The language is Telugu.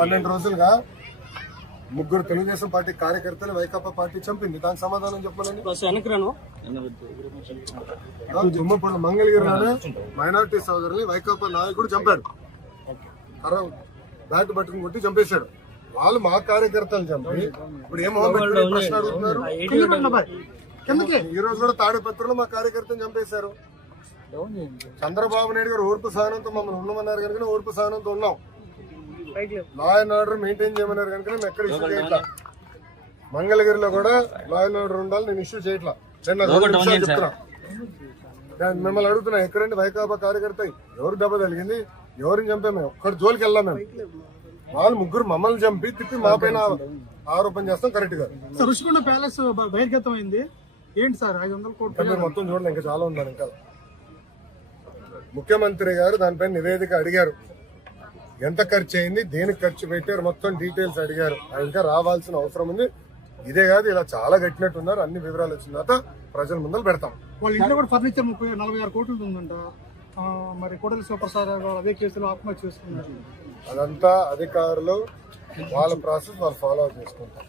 12 రోజులుగా ముగ్గురు తెలుగుదేశం పార్టీ కార్యకర్తలు వైకాపా పార్టీ చంపింది. దానికి సమాధానం చెప్పాలని తుమ్మపూడి మంగళగిరిలోనే మైనార్టీ సోదరుని వైకాపా నాయకుడు చంపాడు. బ్యాట్ పట్టుకుని కొట్టి చంపేశాడు. వాళ్ళు మా కార్యకర్తలు చంపి ఇప్పుడు ఏమో ప్రశ్న అడుగుతున్నారు. ఈ రోజు కూడా తాడిపత్రిలో మా కార్యకర్తను చంపేశారు. చంద్రబాబు నాయుడు గారు ఓర్పు సహనంతో మమ్మల్ని ఉండమన్నారు కనుక ఓర్పు సహనంతో ఉన్నాం. లా అండ్ ఆర్డర్ మెయింటైన్ చేయమన్నారు కనుక మేము ఎక్కడ ఇష్యూ చేయట్లా. మంగళగిరిలో కూడా లా అండ్ ఆర్డర్ ఉండాలి, నేను ఇష్యూ చేయట్లా. చెప్తున్నా, మిమ్మల్ని అడుగుతున్నా, ఎక్కడండి వైకాపా కార్యకర్త ఎవరు దెబ్బ తగిలింది, ఎవరిని చంపా? మేము ఒక్కటి జోలికి వెళ్ళాం. మేము వాళ్ళు ముగ్గురు మమ్మల్ని చంపి తిప్పి మా పైన ఆరోపణ చేస్తాం. కరెక్ట్ గా రుషికొండ ప్యాలెస్ బహిర్గతం అయింది. ఏంటి సార్ 500 కోట్లు మీరు మొత్తం చూడండి, ఇంకా చాలా ఉన్నారు. ఇంకా ముఖ్యమంత్రి గారు దానిపైన నివేదిక అడిగారు. ఎంత ఖర్చు అయింది, దేనికి ఖర్చు పెట్టారు, మొత్తం డీటెయిల్స్ అడిగారు. ఇంకా రావాల్సిన అవసరం ఉంది. ఇదే కాదు, ఇలా చాలా కట్టినట్టున్నారు. అన్ని వివరాలు వచ్చిన తర్వాత ప్రజల ముందర పెడతాం. వాళ్ళ ఇంట్లో కూడా ఫర్నిచర్ 46 కోట్లు ఉందంట. మరి కోడలి శివప్రసాద్ అదే కేసులో ఆత్మహత్య చేసుకున్నారు. అదంతా అధికారులు వాళ్ళ ప్రాసెస్ వాళ్ళు ఫాలో చేసుకుంటారు.